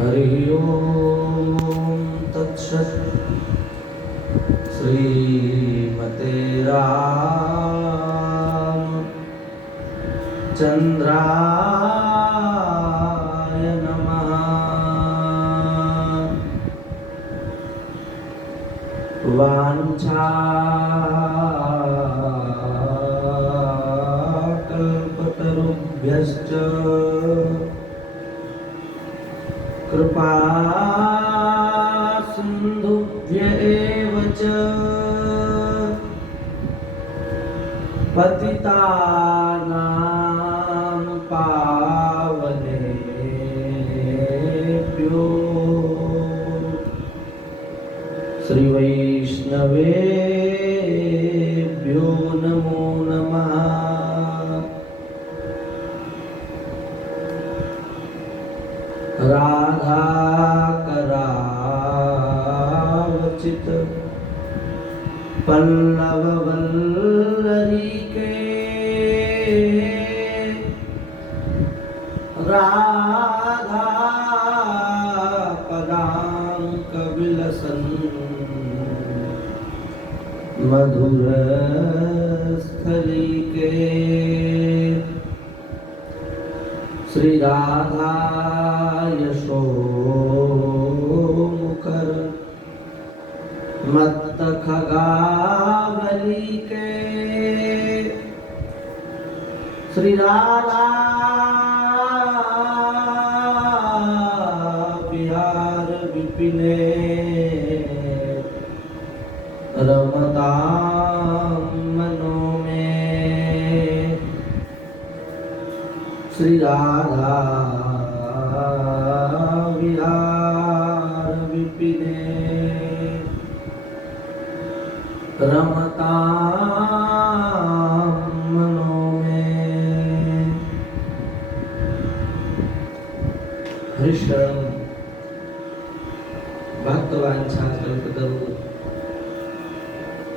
हरि ओम तत्सत्। श्रीमते रामचंद्राय नमः। वाञ्छाकल्पतरुभ्यश्च कृपा सिन्धुभ्य एव च पतितानां पावनेभ्यो श्री वैष्णवेभ्यो नमो नमः। राधा करावचित पल्लव वल्लरी के राधा पदांक विलसन मधुर स्थली के श्री राधा यशोमुखर मत्त खगावली के श्री राधा बिहार विपिने रमतां मनो में श्री राधा विहार विपिने रमतां मनो में। हरिशरण भक्तवांछाकल्पतरु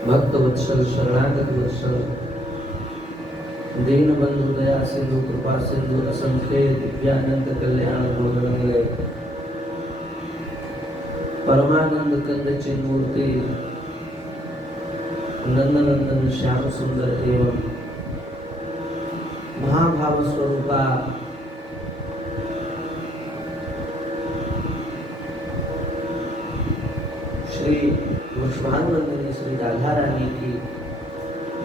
भक्तवत्सल शरणागत वत्सल दीन बंधु दया सिंधु कृपा सिंधु असंख्य दिव्यानंद कल्याण गुणगण परमानंद कंद चिन्मूर्ति नंदनंदन श्याम सुंदर एवं महाभाव स्वरूपा श्री वृषभानुनंदिनी श्री राधा रानी की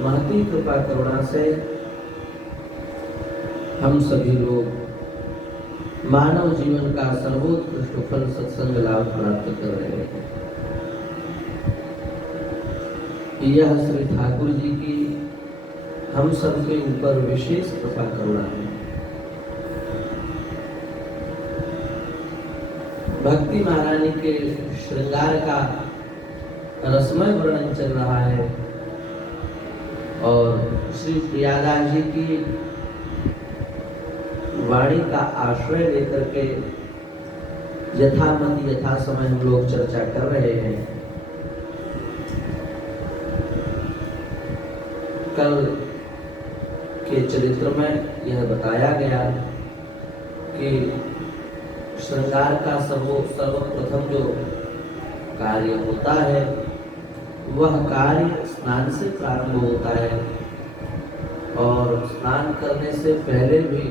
महती कृपा करुणा से हम सभी लोग मानव जीवन का सर्वोत्कृष्ट फल सत्संग लाभ प्राप्त कर रहे हैं। यह श्री ठाकुर जी की हम सबके ऊपर विशेष कृपा करुणा है। भक्ति महारानी के श्रृंगार का रसमय वर्णन चल रहा है और श्री प्रियादास जी की वाणी का आश्रय लेकर के यथामति यथा समय हम लोग चर्चा कर रहे हैं। कल के चरित्र में यह बताया गया कि श्रृंगार का सर्वप्रथम जो कार्य होता है वह कार्य स्नान से प्रारंभ होता है और स्नान करने से पहले भी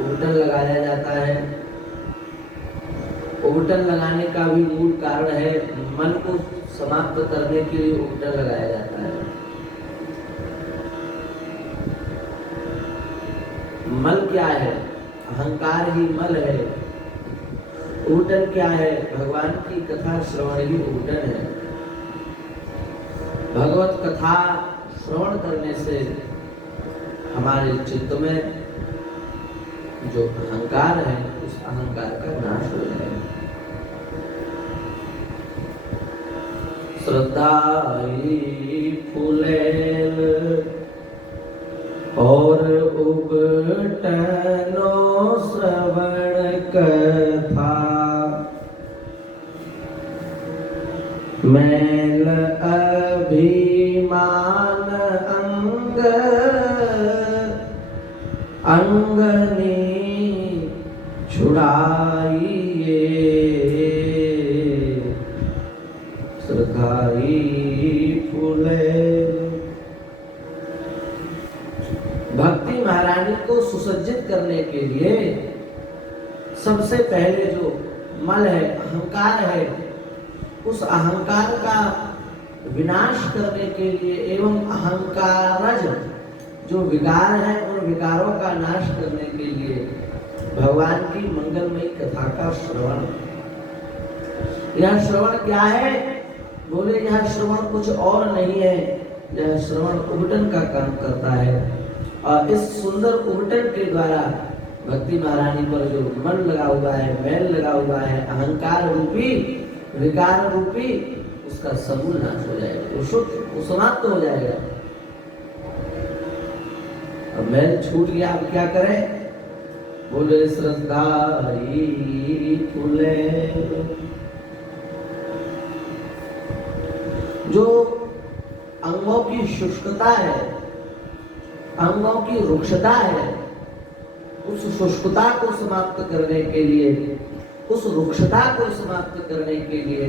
उबटन लगाया जाता है। उबटन लगाने का भी मूल कारण है मन को समाप्त करने के लिए उबटन लगाया जाता है। मल क्या है? अहंकार ही मल है। उबटन क्या है? भगवान की कथा श्रवण ही उबटन है। भगवत कथा श्रवण करने से हमारे चित्त में जो अहंकार है उस अहंकार का नाश हो जाएगा। श्रद्धा फूलेल और उबटनो श्रवण कथा मैल अभिमान अंग अंगनी छुड़ाइए श्रद्धाई फूले। भक्ति महारानी को सुसज्जित करने के लिए सबसे पहले जो मल है, अहंकार है, उस अहंकार का विनाश करने के लिए एवं अहंकारज जो विकार है उन विकारों का नाश करने के लिए भगवान की मंगलमयी कथा का श्रवण। यह श्रवण क्या है? बोले यह श्रवण कुछ और नहीं है, यह श्रवण उबटन का काम करता है। और इस सुंदर उबटन के द्वारा भक्ति महारानी पर जो मन लगा हुआ है, मैल लगा हुआ है, अहंकार रूपी विकार रूपी, उसका समूल नाश हो जाएगा, वो शुद्ध, वो समाप्त हो जाएगा। अब मैल छूट गया, अब क्या करें? बोले श्रद्धाई फूले। जो अंगों की शुष्कता है, अंगों की रुक्षता है, उस शुष्कता को समाप्त करने के लिए, उस रुक्षता को समाप्त करने के लिए,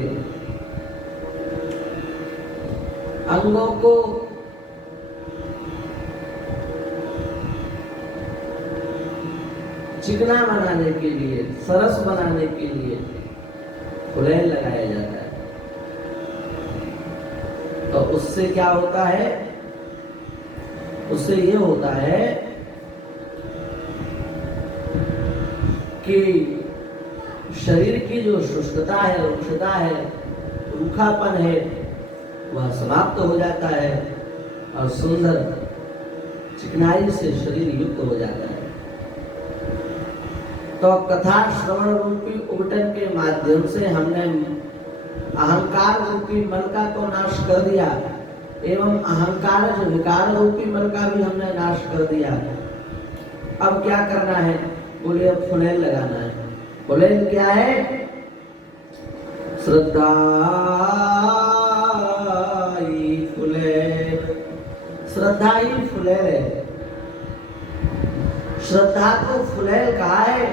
अंगों को चिकना बनाने के लिए, सरस बनाने के लिए फुलेल लगाया जाता है। तो उससे क्या होता है? उससे ये होता है कि शरीर की जो शुष्कता है, रुक्षता है, रूखापन है, वह समाप्त हो जाता है और सुंदर चिकनाई से शरीर युक्त हो जाता है। तो कथा श्रवण रूपी उबटन के माध्यम से हमने अहंकार रूपी मल का तो नाश कर दिया, एवं अहंकार जो विकार रूपी मल का भी हमने नाश कर दिया। अब क्या करना है? बोले अब फुलेल लगाना है। फुलेल क्या है? श्रद्धा फुलेल, श्रद्धा ही फुलेल है। श्रद्धा को फुलेल कहा है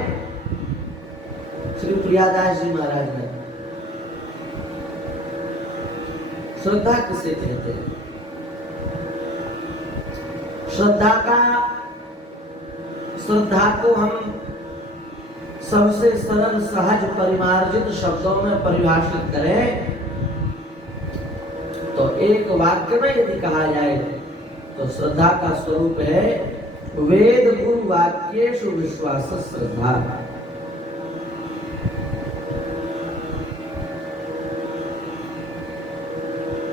श्री प्रियादास जी महाराज ने। श्रद्धा किसे कहते हैं? श्रद्धा को हम सबसे सरल सहज परिमार्जित शब्दों में परिभाषित करें तो एक वाक्य में यदि कहा जाए तो श्रद्धा का स्वरूप है वेद गुरु वाक्येषु विश्वास श्रद्धा।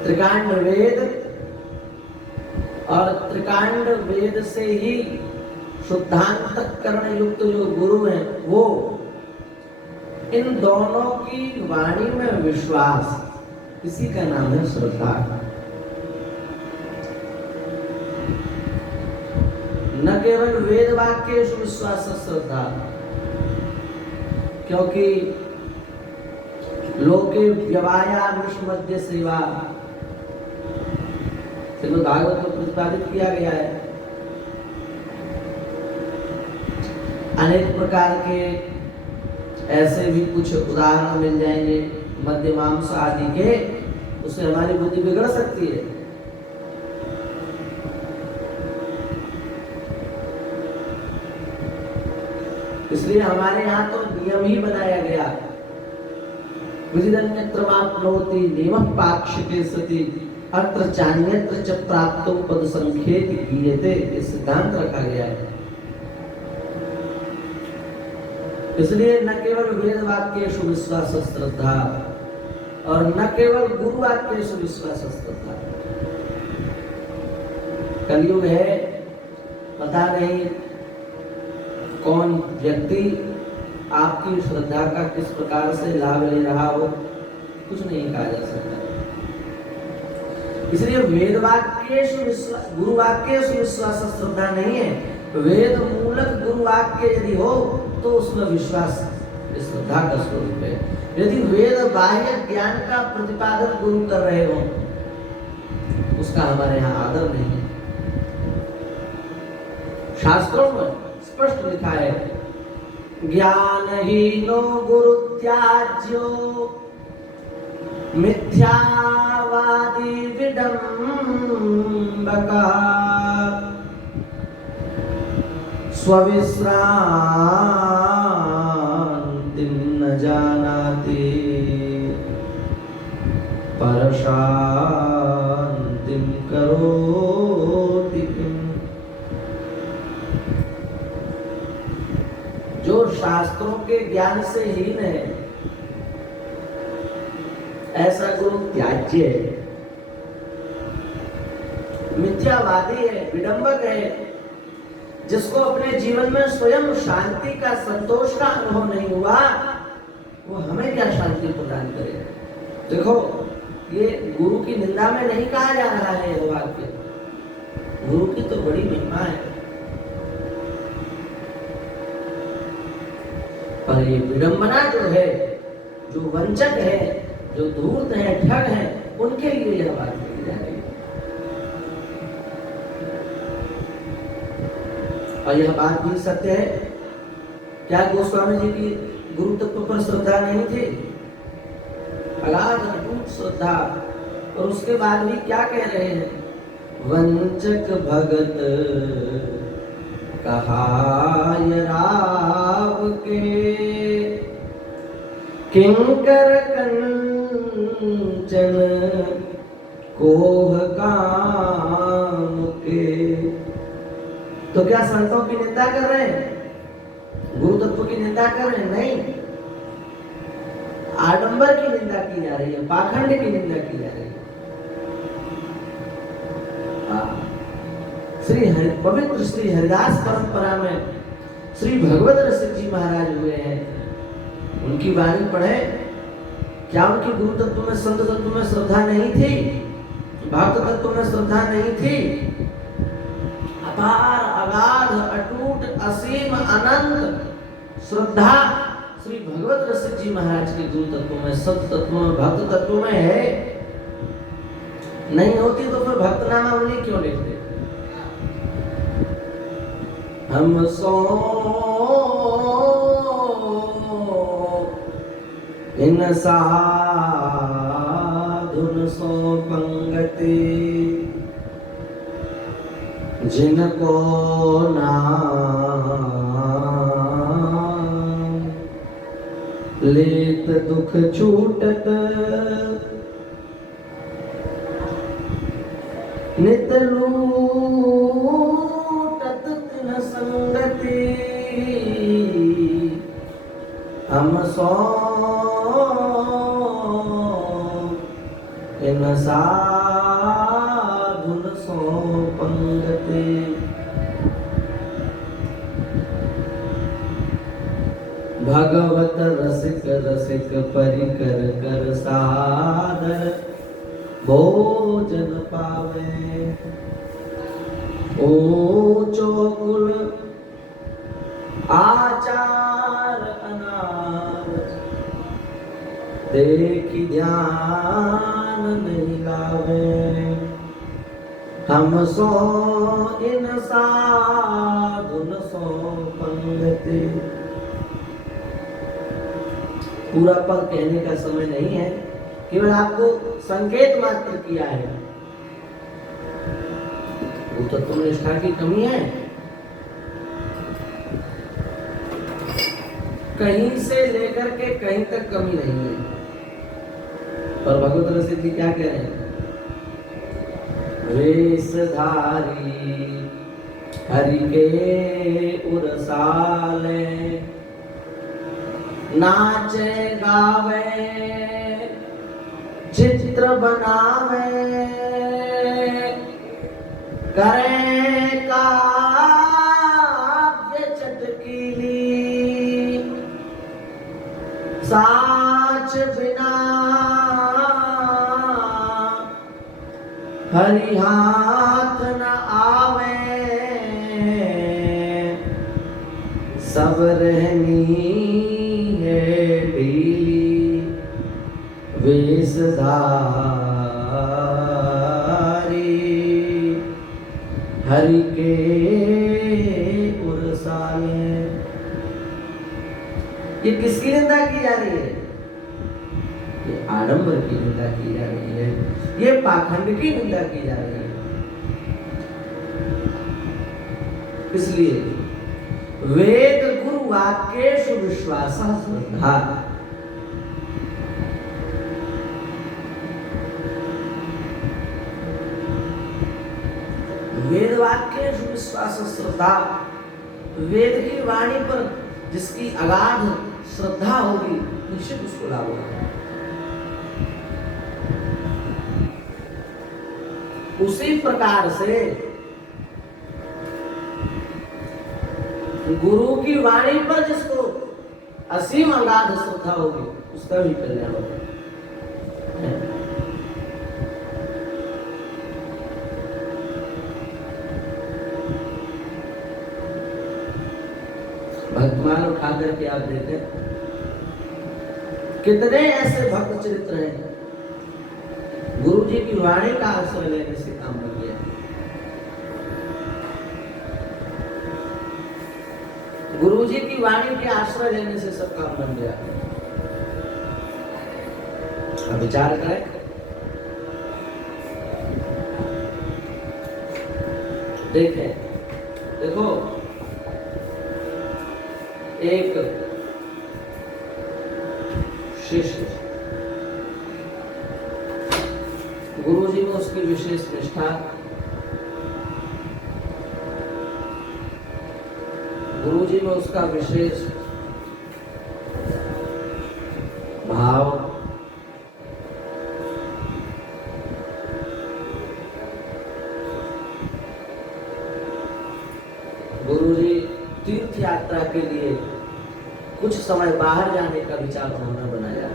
त्रिकांड वेद और त्रिकांड वेद से ही शुद्धांतकरण युक्त जो गुरु हैं, वो इन दोनों की वाणी में विश्वास, इसी का नाम है श्रद्धा। न केवल वेद वाक्य विश्वास श्रद्धा, क्योंकि लोके व्यवाया मध्य सेवा श्रीमद् भागवत में प्रतिपादित किया गया है। अनेक प्रकार के ऐसे भी कुछ उदाहरण मिल जाएंगे मध्यमांस आदि के, उससे हमारी बुद्धि बिगड़ सकती है। इसलिए हमारे यहाँ तो नियम ही बनाया गया, विदिदन्यत्रमाप्नोति नियमः पाक्षिके सति अत्र चान्यत्र च प्राप्तो पद संख्येति गीयते, इस सिद्धांत रखा गया है। इसलिए न केवल वेद वाक्येषु विश्वास श्रद्धा और न केवल गुरु वाक्येषु विश्वास श्रद्धा। कलयुग है, पता नहीं कौन व्यक्ति आपकी श्रद्धा का किस प्रकार से लाभ ले रहा हो, कुछ नहीं कहा जा सकता। इसलिए वेद वाक्येषु विश्वास, गुरु वाक्येषु विश्वास श्रद्धा नहीं है। वेद मूलक गुरु वाक्य यदि हो तो उसमें विश्वास श्रद्धा का स्वरूप है। यदि वेद बाह्य ज्ञान का प्रतिपादन गुरु कर रहे हो, उसका हमारे यहाँ आदर नहीं है। शास्त्रों में स्पष्ट लिखा है ज्ञानहीनो गुरु त्याज्यो मिथ्यावादी विडम्बका स्वविश्रांतिं न जानाति परशांतिं करोति किम्। जो शास्त्रों के ज्ञान से हीन है ऐसा गुरु त्याज्य है, मिथ्यावादी है, विडंबक है, जिसको अपने जीवन में स्वयं शांति का, संतोष का अनुभव नहीं हुआ, वो हमें क्या शांति प्रदान करेगा। देखो, ये गुरु की निंदा में नहीं कहा जा रहा है यह वाक्य, गुरु की तो बड़ी महिमा है, पर ये विडंबना जो है, जो वंचक है, जो धूर्त है, ठग है, उनके लिए यह बात कही जा रही है। और यह बात भी सत्य है। क्या गोस्वामी जी की गुरु तत्व पर श्रद्धा नहीं थी? अगाध अटूट श्रद्धा, और उसके बाद भी क्या कह रहे हैं? वंचक भगत कहाय राव के, किंकर कंचन कोह काम के। तो क्या संतों की निंदा कर रहे हैं? गुरु तत्व की निंदा कर रहे हैं? नहीं, आडंबर की निंदा की जा रही है, पाखंड की निंदा की जा रही है। पवित्र श्री हरिदास परंपरा में श्री भगवत रसिक जी महाराज हुए हैं, उनकी वाणी पढ़े। क्या उनकी गुरु तत्व में, संत तत्व में श्रद्धा नहीं थी? भक्त तत्व में श्रद्धा नहीं थी? अपार, अगाध, अटूट, असीम, अनंत श्रद्धा श्री भगवत रसिक जी महाराज के गुरु तत्व में, संत तत्व में, भक्त तत्व में है। नहीं होती तो फिर भक्त नामावली क्यों लिखते? हम सो इन साधुन सो पंगति, जिनको नाम लेत दुख छूटत, नित लूटत तिन संगति। हम सो इन साधुन सो पंगति। भगवत रसिक रसिक परिकर कर सादर, भोजन पावे। ऊंचो कुल आचार अनार, देखी ध्यान नहीं लावे। हम सो इन साधुन सो पंगति। पूरा पद कहने का समय नहीं है, केवल आपको संकेत मात्र किया है। वो तत्व निष्ठा की कमी है, कहीं से लेकर के कहीं तक कमी नहीं है। और भगवत रसिक जी क्या कह रहे हैं? वेशधारी हरि के उरसाले, नाचे गावे चित्र बनावे, करे काव्य चटकीली, साच बिना हरि हाथ न आवे। सब रहनी है ढीली वेशधारी, हरि के उरसाले। ये किसकी निंदा की जा रही है? ये आडंबर की निंदा की जा रही है, ये पाखंड की निंदा की जा रही है। इसलिए वेद गुरु वाक्येषु विश्वास श्रद्धा, वेद वाक्येषु विश्वास श्रद्धा, वेद की वाणी पर जिसकी अगाध श्रद्धा होगी निश्चित उसको लाभ होगा। उसी प्रकार से गुरु की वाणी पर जिसको असीम अगाध श्रद्धा होगी उसका भी कल्याण होगा। भक्तमान उठा करके आप देखें कितने ऐसे भक्त चरित्र हैं गुरु जी की वाणी का आश्रय लेने से काम बन गया। गुरु जी की वाणी के आश्रय लेने से सब काम बन गया। अब विचार करें, देखें, देखो एक शिष्य गुरु जी में उसकी विशेष निष्ठा, गुरु जी में उसका विशेष भाव, गुरु जी तीर्थ यात्रा के लिए कुछ समय बाहर जाने का विचार उन्होंने बनाया।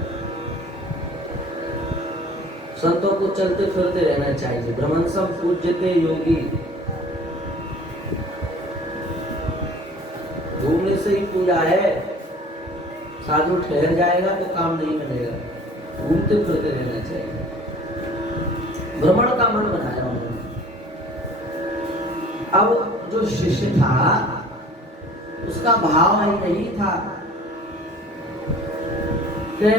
संतों को चलते फिरते रहना चाहिए। ब्रह्मंसम पूज्यते योगी, घूमने से ही पूजा है। साधु ठहर जाएगा तो काम नहीं बनेगा, घूमते फिरते रहना चाहिए। भ्रमण का मन बनाया उन्होंने। अब जो शिष्य था उसका भाव यही था कि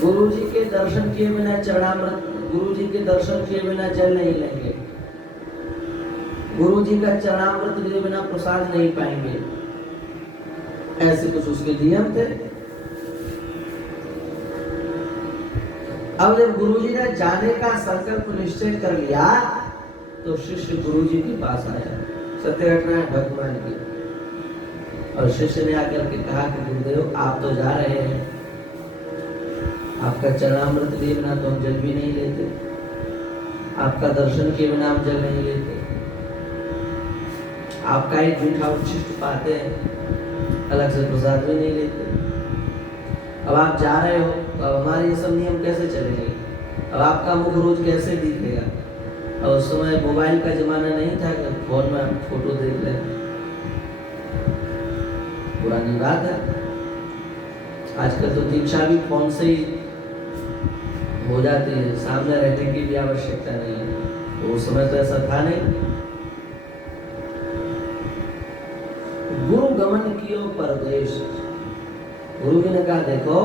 गुरु जी के दर्शन किए बिना चरणामृत, गुरु जी के दर्शन किए बिना जल नहीं लेंगे, गुरु जी का चरणामृत लिए बिना प्रसाद नहीं पाएंगे। ऐसे कुछ उसके नियम थे। अब जब गुरु जी ने जाने का संकल्प निश्चय कर लिया तो शिष्य गुरु जी के पास आया। सत्य घटना है भगवान की। और शिष्य ने आकर के कहा कि गुरुदेव आप तो जा रहे हैं, आपका चरणामृत लिए बिना तो हम जल भी नहीं लेते, आपका दर्शन किए बिना हम जल नहीं लेते, आपका एक झूठा उच्छिष्ट पाते हैं, अलग से प्रसाद भी नहीं लेते। अब आप जा रहे हो तो अब हमारे ये सब नियम कैसे चलेंगे? अब आपका मुख रोज कैसे दिखेगा? और उस समय मोबाइल का जमाना नहीं था कि फोन में हम फोटो देख लें, पुरानी बात है। आजकल तो दीक्षा भी फोन से ही हो जाती है, सामने रहने की भी आवश्यकता नहीं है। तो उस समय तो ऐसा था नहीं। गुरु गमन कियो परदेश, गुरु जी ने कहा देखो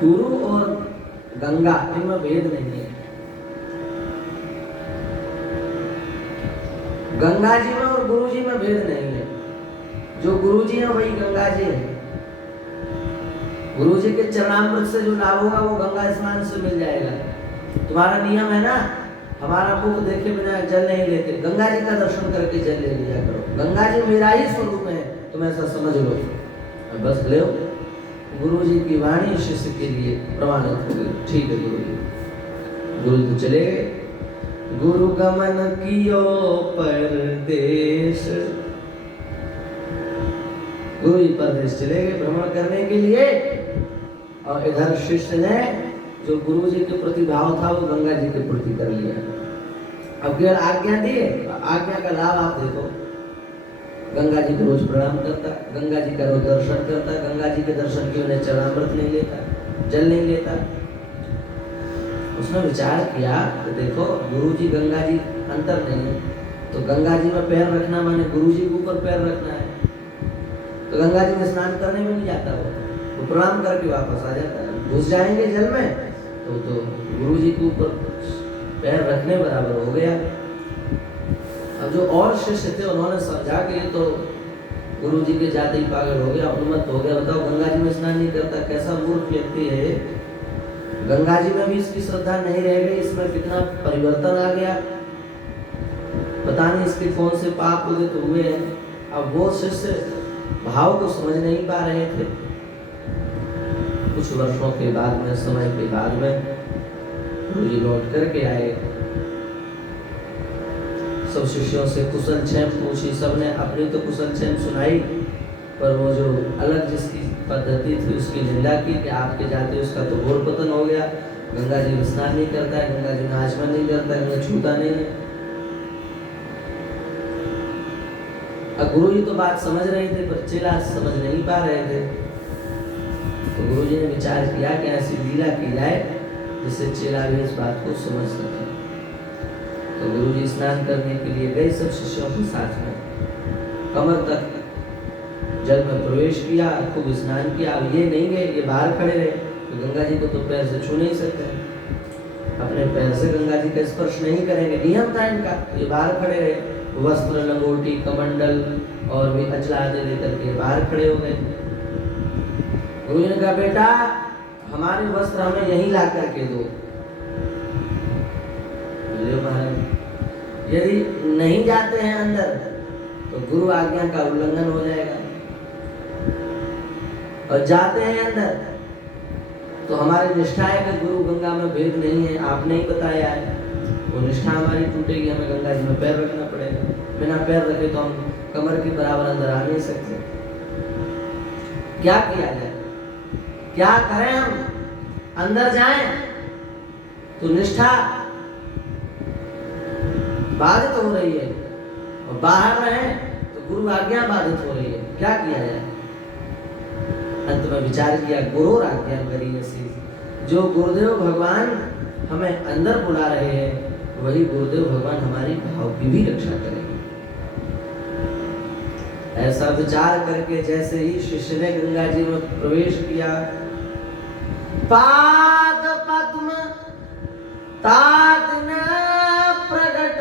गुरु और गंगा इनमें भेद नहीं है। गंगा जी में और गुरु जी में भेद नहीं है। जो गुरु जी है वही गंगा जी है। गुरु जी के चरणामृत से जो लाभ होगा वो गंगा स्नान से मिल जाएगा। तुम्हारा नियम है ना, हमारा मुख देखे बिना जल नहीं लेते, गंगा जी का दर्शन करके जल ले लिया करो। गंगा जी मेरा ही स्वरूप है, तुम ऐसा समझ लो, बस ले। गुरु जी की वाणी शिष्य के लिए प्रमाणित हो गई। ठीक है गुरु जी, गुरु तो चले गए। गुरु गमन कियो परदेश, गुरु जी परदेश चले गए भ्रमण करने के लिए। और इधर शिष्य ने जो गुरु जी के प्रति भाव था वो गंगा जी के प्रति कर लिया। अब केवल आज्ञा दी, आज्ञा का लाभ आप देखो। गंगा जी को रोज प्रणाम करता, गंगा जी का रोज दर्शन करता, गंगा जी के दर्शन के उन्हें चरणामृत नहीं लेता, जल नहीं लेता। उसने विचार किया कि देखो गुरु जी गंगा जी अंतर नहीं है, तो गंगा जी में पैर रखना माने गुरु जी के ऊपर पैर रखना है। तो गंगा जी में स्नान करने में नहीं जाता वो प्रणाम करके वापस आ जाता है। घुस जाएंगे जल में तो गुरु जी के ऊपर पैर रखने बराबर हो गया। अब जो और शिष्य थे उन्होंने समझा कि ये तो गुरु जी के जाते ही पागल हो गया, उन्मत्त हो गया। बताओ गंगा जी में स्नान नहीं करता, कैसा मूर्ख व्यक्ति है। गंगा जी में भी इसकी श्रद्धा नहीं रह गई, इसमें कितना परिवर्तन आ गया, पता नहीं इसके कौन से पाप उदित हुए हैं। अब वो शिष्य भाव को समझ नहीं पा रहे थे। कुछ वर्षों के बाद में, समय के बाद में गुरु जी लौट करके आए, सब शिष्यों से कुशल क्षेम पूछी, सबने अपनी तो कुशल क्षेम सुनाई, पर वो जो अलग जिसकी पद्धति थी उसकी निंदा की कि आपके जाते उसका तो घोर पतन हो गया, गंगा जी में स्नान नहीं करता है, गंगा जी में आचमन नहीं करता है, गंगा छूता नहीं है। अब गुरु जी तो बात समझ रहे थे पर चेला समझ नहीं पा रहे थे। तो गुरु जी ने विचार किया कि ऐसी लीला की जाए जिससे चेला भी इस बात को समझ सके। तो गुरु जी स्नान करने के लिए गए सब शिष्यों के साथ में, कमर तक जल में प्रवेश किया, खूब स्नान किया। अब ये नहीं गए, ये बाहर खड़े रहे, तो गंगा जी को तो पैर से छू नहीं सकते, अपने पैर से गंगा जी का स्पर्श नहीं करेंगे, नियम था इनका। ये बाहर खड़े रहे, वस्त्र, लंगोटी, कमंडल और भी अचला आदि लेकर के बाहर खड़े हो गए। गुरु जी ने कहा बेटा हमारे वस्त्र हमें यहीं ला करके दो। महाराज यदि नहीं जाते हैं अंदर तो गुरु आज्ञा का उल्लंघन हो जाएगा, और जाते हैं अंदर तो हमारी निष्ठा है कि गुरु गंगा में भेद नहीं है, आपने ही बताया है, वो निष्ठा हमारी टूटेगी, हमें गंगा जी में पैर रखना पड़ेगा। बिना पैर रखे तो हम कमर के बराबर अंदर आ नहीं सकते। क्या किया जाए, क्या करें हम? अंदर जाएं तो निष्ठा बाधित हो रही है, और बाहर रहें तो गुरु आज्ञा बाधित हो रही है, क्या किया जाए? अंत में विचार किया गुरु आज्ञा करिए ऐसी, जो गुरुदेव भगवान हमें अंदर बुला रहे हैं वही गुरुदेव भगवान हमारी भाव की भी रक्षा करेंगे। ऐसा विचार करके जैसे ही शिष्य ने गंगा जी में प्रवेश किया, पाद पद्म तात न प्रगट,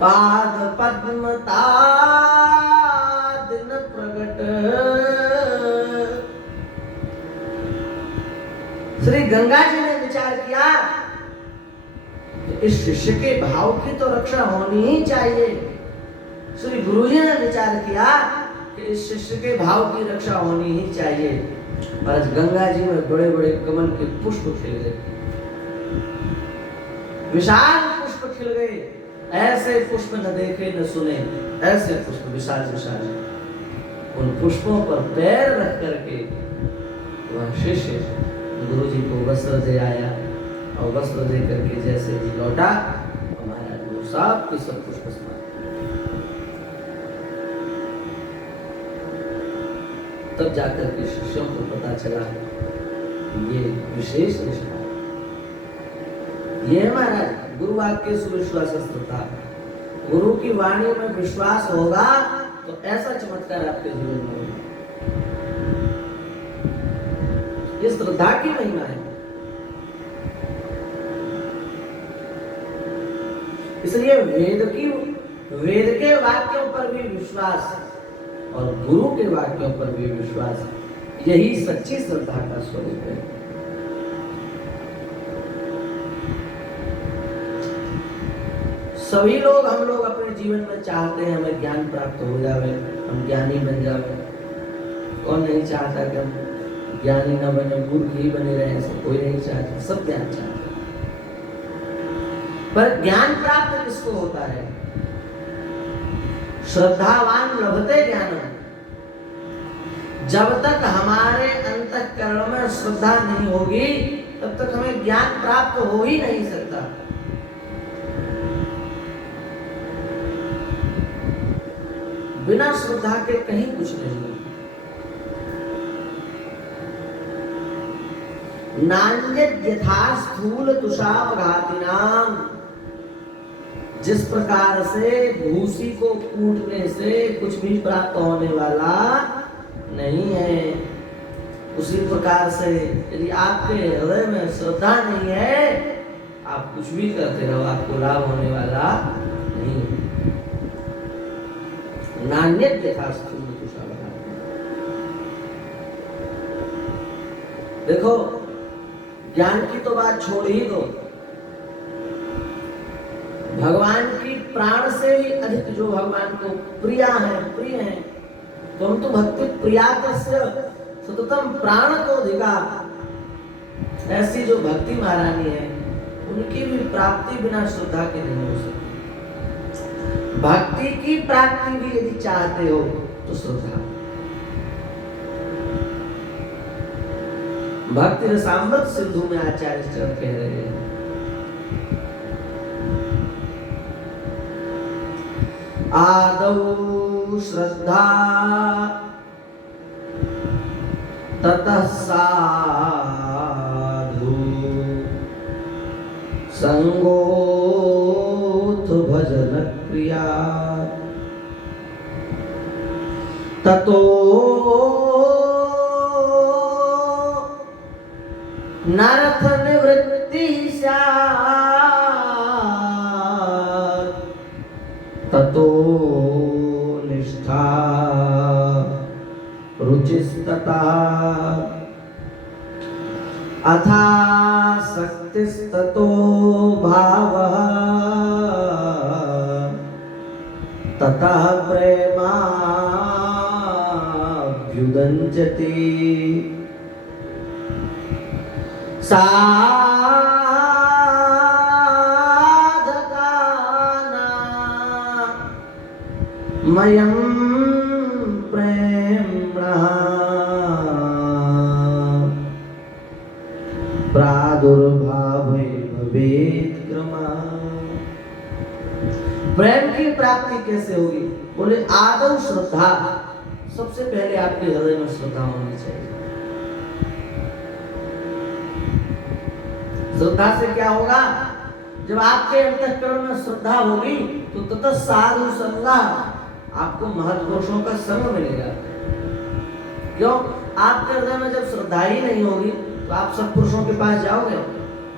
पाद पद्म तात न प्रगट। श्री गंगा जी ने विचार किया इस शिष्य के भाव की तो रक्षा होनी ही चाहिए। श्री गुरु जी ने विचार किया कि इस शिष्य के भाव की रक्षा होनी ही चाहिए। आज गंगा जी में बड़े बड़े कमल के पुष्प खिल गए, विशाल पुष्प खिल गए, ऐसे पुष्प न देखे न सुने, ऐसे पुष्प विशाल विशाल। उन पुष्पों पर पैर रख करके वह शिष्य गुरु जी को वस्त्र दे आया, और वस्त्र दे करके जैसे ही लौटा हमारा गुरु साहब के सब पुष्प समाप्त। तब जाकर के शिष्यों को पता चला ये विशेष निष्ठा, ये महाराज गुरु वाक्य सुविश्वास था। गुरु की वाणी में विश्वास होगा तो ऐसा चमत्कार आपके जीवन में होगा। ये श्रद्धा की महिमा है। इसलिए वेद के वाक्यों पर भी विश्वास और गुरु के वाक्यों पर भी विश्वास, यही सच्ची श्रद्धा का स्वरूप है। सभी लोग, हम लोग अपने जीवन में चाहते हैं हमें ज्ञान प्राप्त हो जावे, हम ज्ञानी बन जावे। कौन नहीं चाहता कि हम ज्ञानी न बने, मूर्ख ही बने रहे? ऐसा कोई नहीं चाहता, सब ज्ञान चाहते। पर ज्ञान प्राप्त किसको होता है? श्रद्धावान लभते ज्ञानम। जब तक हमारे अंतःकरण में श्रद्धा नहीं होगी तब तक हमें ज्ञान प्राप्त हो ही नहीं सकता। बिना श्रद्धा के कहीं कुछ नहीं। नान्यद यथा स्थूल तुषावघातिनाम, जिस प्रकार से भूसी को कूटने से कुछ भी प्राप्त होने वाला नहीं है, उसी प्रकार से यदि आपके हृदय में श्रद्धा नहीं है, आप कुछ भी करते रहो, आपको लाभ होने वाला नहीं है। नान्यद यथा स्थूल तुषावघातिनाम। देखो, ज्ञान की तो बात छोड़ ही दो, भगवान की प्राण से भी अधिक जो भगवान को प्रिय है, तो हम तो भक्ति प्रियातस्य सततम प्राण को अधिका, ऐसी जो भक्ति महारानी है, उनकी भी प्राप्ति बिना श्रद्धा के नहीं हो सकती। भक्ति की प्राप्ति भी यदि चाहते हो तो श्रद्धा। भक्ति रसामृत सिंधु में आचार्य चरण कह रहे हैं, आदौ श्रद्धा ततः साधु संगोथ भजन क्रिया, ततो नरथ निवृत्ति स्यात्, ततो निष्ठा रुचिस्तथा अथासक्तिस्ततो भावः, ततः प्रेमाभ्युदञ्चति। साधकानां मयं प्रेम्णः प्रादुर्भावे भवेत् क्रमः। प्रेम की प्राप्ति कैसे होगी? बोले आदौ श्रद्धा, सबसे पहले आपके हृदय में श्रद्धा होनी चाहिए। श्रद्धा से क्या होगा? जब आपके अंतःकरण में श्रद्धा होगी तो ततः साधु संगा, आपको महत्पुरुषों का संग मिलेगा। क्यों? आपके हृदय में जब श्रद्धा ही नहीं होगी तो आप सब पुरुषों के पास जाओगे,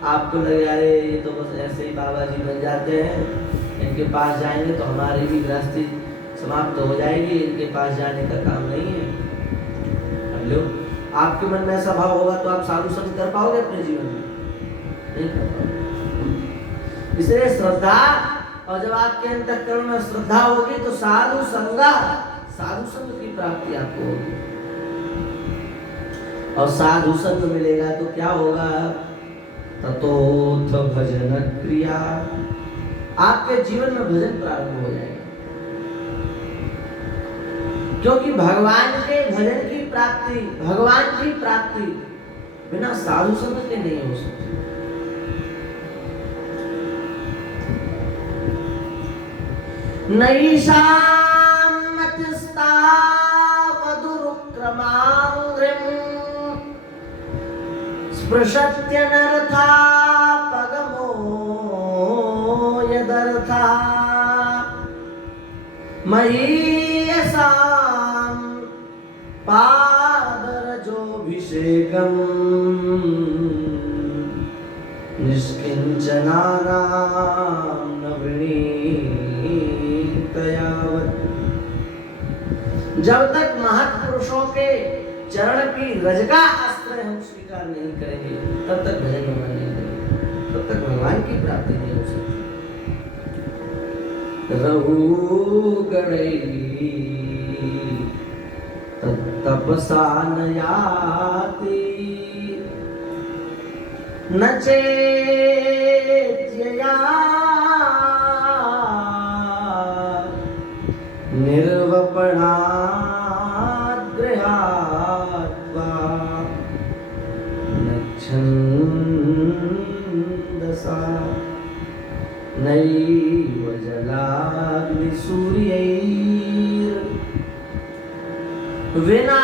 आपको लगे अरे ये तो बस ऐसे ही बाबा जी बन जाते हैं, इनके पास जाएंगे तो हमारी भी गृहस्थी समाप्त हो जाएगी, इनके पास जाने का काम नहीं है। हेलो, आपके मन में ऐसा भाव होगा तो आप साधु संग कर पाओगे अपने जीवन में? नहीं कर पाओगे। इसलिए श्रद्धा, और जब आपके अंतःकरण में श्रद्धा होगी तो साधु संगा, साधु संग की प्राप्ति आपको होगी। और साधु संग मिलेगा तो क्या होगा? ततोथ भजन क्रिया, आपके जीवन में भजन प्रारंभ हो जाएगा। क्योंकि भगवान के भजन की प्राप्ति, भगवान की प्राप्ति बिना साधु संग के नहीं हो सकती। नैषामतिस्तावदुरुक्रमाङ्घ्रिं स्पृशत्यनर्था पगमो यदर्था महीयसां पादरजोऽभिषेकम् निष्किञ्चनानां नवनीतयावत्। जब तक महत्पुरुषों के चरण की रज का आश्रय हम स्वीकार नहीं करेंगे, तब तक भजन होना नहीं करेंगे, तब तक भगवान की प्राप्ति नहीं हो सकती। रहु गणै तपसा न याति, न चेत्यया निर्वपणाद् गृहात्वा न छन्दसा नैव जलाग्निसूर्यैर्विना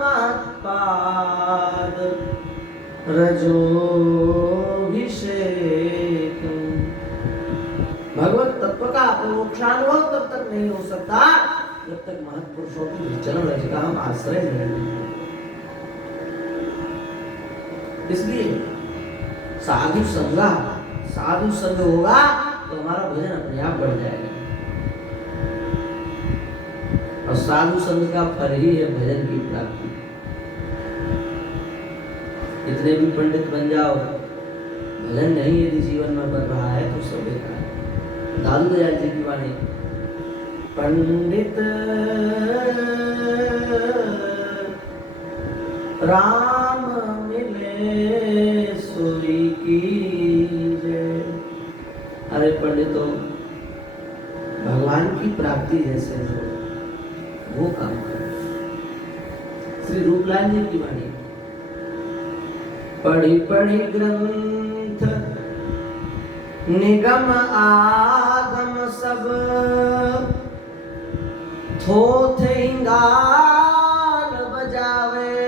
महत्पाद रजोभिषेक। भगवत तत्व का मोक्षानुभव तब तक नहीं हो सकता जब तक महापुरुषों की चरण रज का हम आश्रय नहीं लेंगे। इसलिए साधु संग होगा तो हमारा भजन अपने आप बढ़ जाएगा। और साधु संग का फल ही है भजन की प्राप्ति। इतने भी पंडित बन जाओ, भजन नहीं यदि जीवन में बन रहा है तो सब बेकार है। दादू दयाल जी की वाणी, पंडित राम मिले सोई कीजे। अरे पंडितों, भगवान की प्राप्ति जैसे हो वो काम करो। श्री रूपलाल जी की वाणी, पढ़ी पढ़ी ग्रंथ निगम आगम सब, थोथे हिंगार बजावे,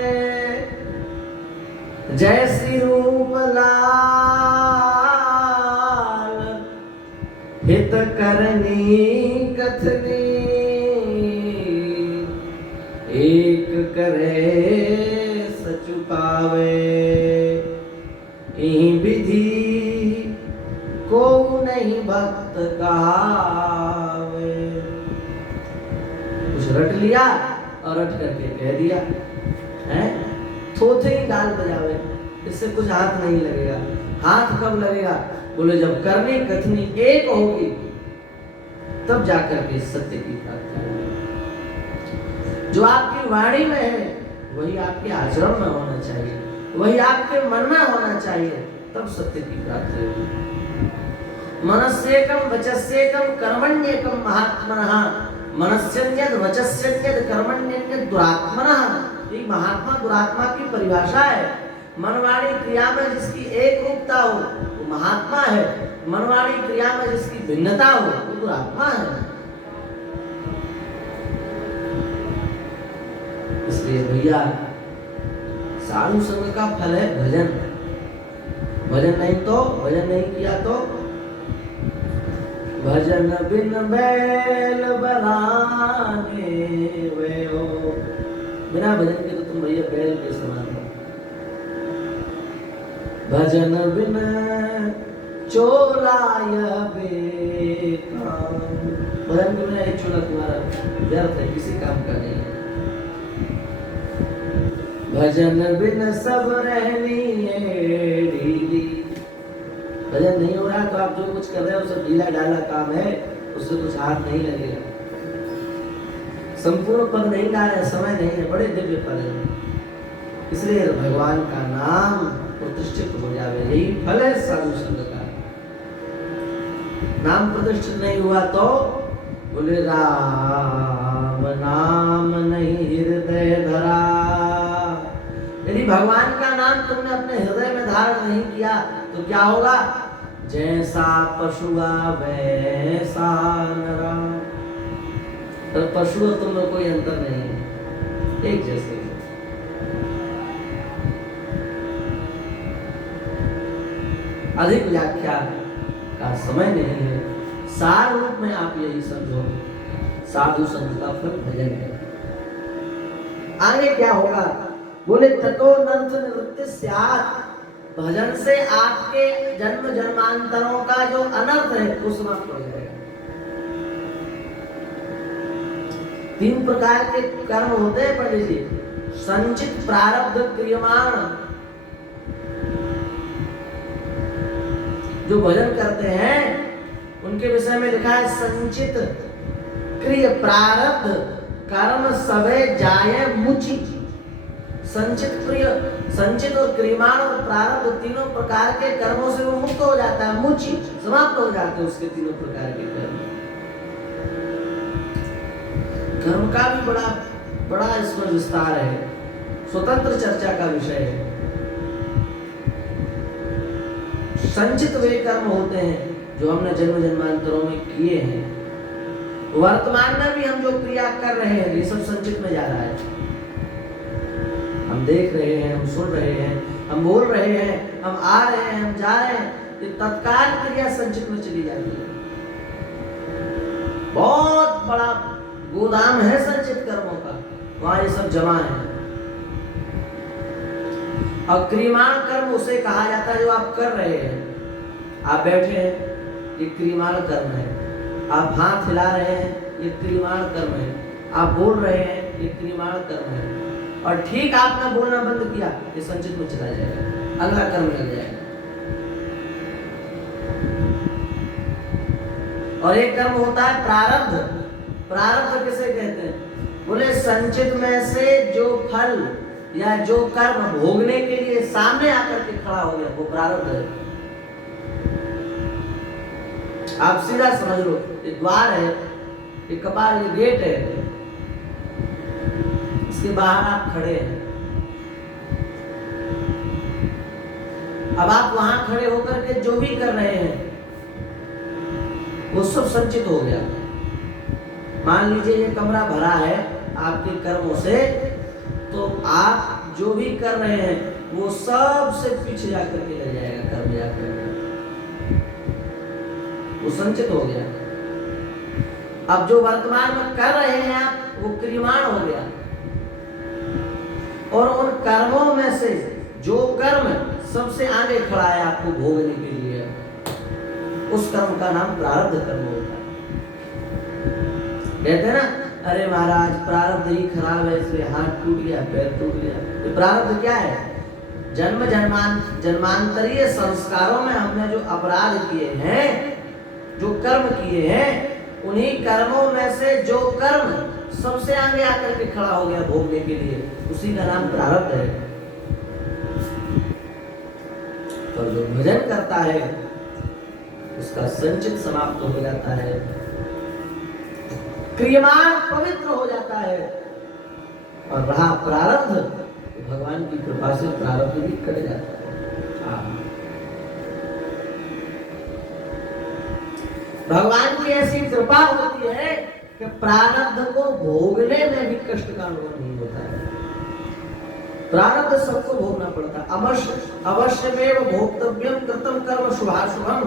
जैसी रूपलाल हित करनी कथनी, एक करे सचु पावे, यही विधि को नहीं भक्त गावे। कुछ रट लिया और रट करके कह दिया है, थोथे ही डाल बजावे, इससे कुछ हाथ नहीं लगेगा। हाथ कब लगेगा? बोले जब करनी कथनी एक होगी तब जाकर के सत्य की प्राप्ति होगी। जो आपकी वाणी में है वही आपके आचरण में होना चाहिए, वही आपके मन में होना चाहिए, तब सत्य की प्राप्ति होगी। मनस्येकम वचस्येकम कर्मण्येकम महात्मनः, मनस्यन्यद वचस्यन्यद कर्मण्यन्यद दुरात्मनः। ये महात्मा दुरात्मा की परिभाषा है। मनवाणी क्रिया में जिसकी एक रूपता हो वो महात्मा है, मनवाणी क्रिया में जिसकी भिन्नता हो वो दुरात्मा है। इसलिए भैया साधु संग का फल है भजन। भजन नहीं किया तो भजन बिन बैल बराने वे हो। बिना भजन के तो तुम भैया बैल के समान हो। भजन बिन चोला यह बेकाम। भजन के बिना एक चोला तुम्हारा व्यर्थ है, किसी काम का नहीं है। भजन बिन सब रहनी है ढीली। भजन नहीं हो रहा तो आप जो कुछ कर रहे हो सब ढीला ढाला काम है, उससे कुछ हाथ नहीं लगेगा। संपूर्ण पद नहीं गा रहे, समय नहीं है, बड़े दिव्य पद है। इसलिए भगवान का नाम प्रतिष्ठित हो जावे, यही फल है साधु संग का। नाम प्रतिष्ठित नहीं हुआ तो बोले राम नाम नहीं हृदय धरा। यदि भगवान का नाम तुमने अपने हृदय में धारण नहीं किया तो क्या होगा? जैसा पशुआ वैसा नरा। तो पशु और तुम में कोई अंतर नहीं है, एक जैसे। अधिक व्याख्या का समय नहीं है, सार रूप में आप यही समझो, साधु संग का फल भजन है। आगे क्या होगा? बोले ततो नर्थ निवृत्ति स्यात्। भजन से आपके जन्म जन्मांतरों का जो अनर्थ है वो समाप्त हो जाएगा। 3 प्रकार के कर्म होते हैं पंडित जी, संचित, प्रारब्ध, क्रियमाण। जो भजन करते हैं उनके विषय में लिखा है संचित क्रिय प्रारब्ध कर्म सबे जाए मुचि। संचित और क्रियमाण और प्रारब्ध तीनों प्रकार के कर्मों से वो मुक्त हो जाता है, मुचि समाप्त हो जाते हैं उसके तीनों प्रकार के कर्म। कर्म का भी बड़ा इसमें विस्तार है, स्वतंत्र चर्चा का विषय है। संचित वे कर्म होते हैं जो हमने जन्म जन्मांतरों में किए हैं। वर्तमान में भी हम जो क्रिया कर रहे हैं ये सब संचित में जा रहा है। हम देख रहे हैं, हम सुन रहे हैं, हम बोल रहे हैं, हम आ रहे हैं, हम जा रहे हैं, ये तत्काल क्रिया संचित में चली जाती है। बहुत बड़ा गोदाम है संचित कर्मों का, वहां ये सब जमा है। और क्रियमाण कर्म उसे कहा जाता है जो आप कर रहे हैं। आप बैठे हैं, ये क्रियमाण कर्म है। आप हाथ हिला रहे हैं, ये क्रियमाण कर्म है। आप बोल रहे हैं, ये क्रियमाण कर्म है। और ठीक आपने बोलना बंद किया, ये संचित में चला जाएगा, अगला कर्म लग जाएगा। और एक कर्म होता है प्रारब्ध। प्रारब्ध किसे कहते हैं? बोले संचित में से जो फल या जो कर्म भोगने के लिए सामने आकर के खड़ा हो गया, वो प्रारब्ध है। आप सीधा समझ लो, ये द्वार है, ये कपाट, ये गेट है, इसके बाहर आप खड़े हैं। अब आप वहां खड़े होकर के जो भी कर रहे हैं वो सब संचित हो गया। मान लीजिए ये कमरा भरा है आपके कर्मों से, तो आप जो भी कर रहे हैं वो सबसे पीछे जाकर के लग जाएगा, कर्म जाकर के वो संचित हो गया। अब जो वर्तमान में कर रहे हैं आप, वो क्रियमाण हो गया। और उन कर्मों में से जो कर्म सबसे आगे खड़ा है आपको भोगने के लिए, उस कर्म का नाम प्रारब्ध कर्म होता है। कहते हैं ना, अरे महाराज प्रारब्ध ही खराब है, इसलिए हाथ टूट गया, पैर टूट गया। ये प्रारब्ध क्या है? जन्म जन्मांतरीय संस्कारों में हमने जो अपराध किए हैं, जो कर्म किए हैं, उन्हीं कर्मों में से जो कर्म सबसे आगे आकर के खड़ा हो गया भोगने के लिए, उसी का नाम प्रारब्ध है। तो जो भजन करता है उसका संचित समाप्त हो जाता है, क्रियमाण पवित्र हो जाता है। और रहा प्रारब्ध, भगवान की कृपा से प्रारब्ध भी कट जाता है। भगवान की ऐसी कृपा होती है कि प्रारब्ध को भोगने में भी कष्ट का अनुभव नहीं होता है। प्रारब्ध सबको भोगना पड़ता है। अवश्यमेव भोक्तव्यम कृतं कर्म शुभाशुभम।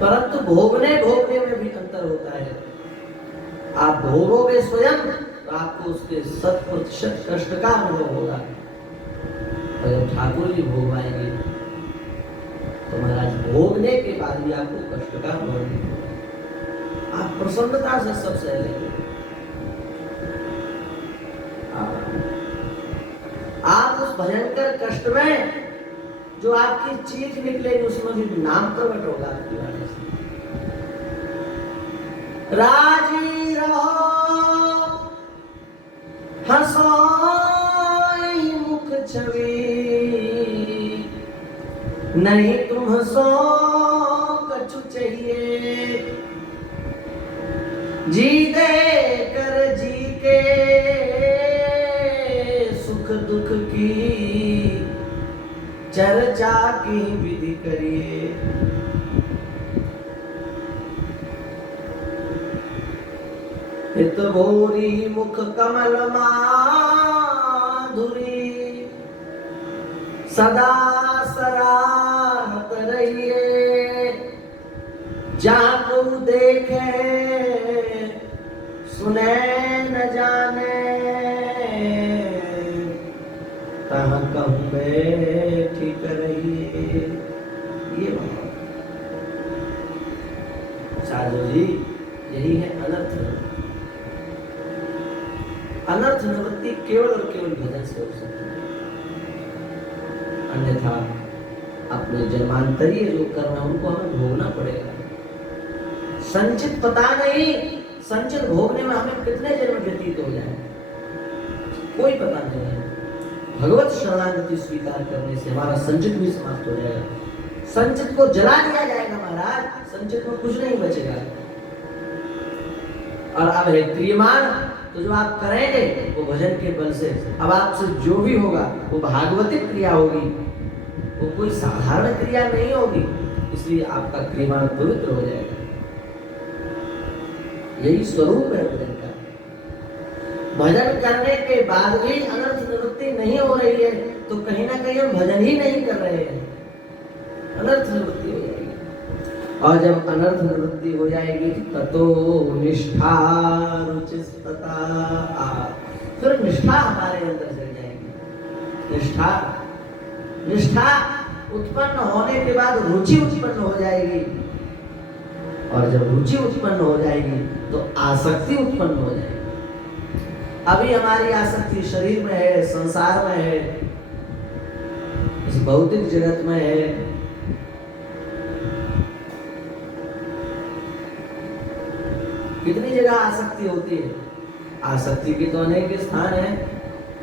परंतु भोगने में भी अंतर होता है। आप भोगोगे स्वयं तो आपको उसके 100% कष्ट का अनुभव होगा। और जब ठाकुर जी भोगवाएंगे तो महाराज भोगने के बाद भी आपको कष्ट का अनुभव नहीं होगा। आप प्रसन्नता से सब सह लेंगे। आप उस भयंकर कष्ट में जो आपकी चीख निकलेगी, उसमें भी नाम प्रकट होगा आपकी वाणी से। राजी रहो हंसोई मुख छवि, नहीं तुम सो कछु चाहिए। जी दे कर जी के सुख दुख की चर्चा की विधि करिए। हित भोरी मुख कमल माधुरी, सदा सराहत रहिए। जहाँ को देखे सुने न जाने, कहाँ कहूँ बैठी रहिए। ये साधु जी, यही है अनर्थ। अनर्थ निवृत्ति केवल और केवल भजन से हो सकती है। अन्यथा अपने जन्मांतरीय जो कर्म है उनको हमें भोगना पड़ेगा। संचित पता नहीं, संचित भोगने में हमें कितने जन्म व्यतीत हो जाए कोई पता नहीं है। भगवत शरणागति स्वीकार करने से हमारा संचित भी समाप्त हो जाएगा। संचित को जला दिया जाएगा महाराज, संचित में कुछ नहीं बचेगा। और अब है क्रियमाण, तो जो आप करेंगे वो भजन के बल से। अब आपसे जो भी होगा वो भागवतिक क्रिया होगी, वो कोई साधारण क्रिया नहीं होगी, इसलिए आपका क्रियमाण पवित्र हो जाएगा। यही स्वरूप है भजन का। भजन करने के बाद भी अनर्थ निवृत्ति नहीं हो रही है तो कहीं ना कहीं हम भजन ही नहीं कर रहे हैं, अनर्थ निवृत्ति हो जाएगी। और जब अनर्थ निवृत्ति हो जाएगी ततो निष्ठा रुचिस्तता, फिर निष्ठा हमारे अंदर चल जाएगी। निष्ठा उत्पन्न होने के बाद रुचि उत्पन्न हो जाएगी, और जब रुचि उत्पन्न हो जाएगी तो आसक्ति उत्पन्न हो जाएगी। अभी हमारी आसक्ति शरीर में है, संसार में है, इस भौतिक जगत में है। कितनी जगह आसक्ति होती है? आसक्ति के तो अनेक स्थान हैं,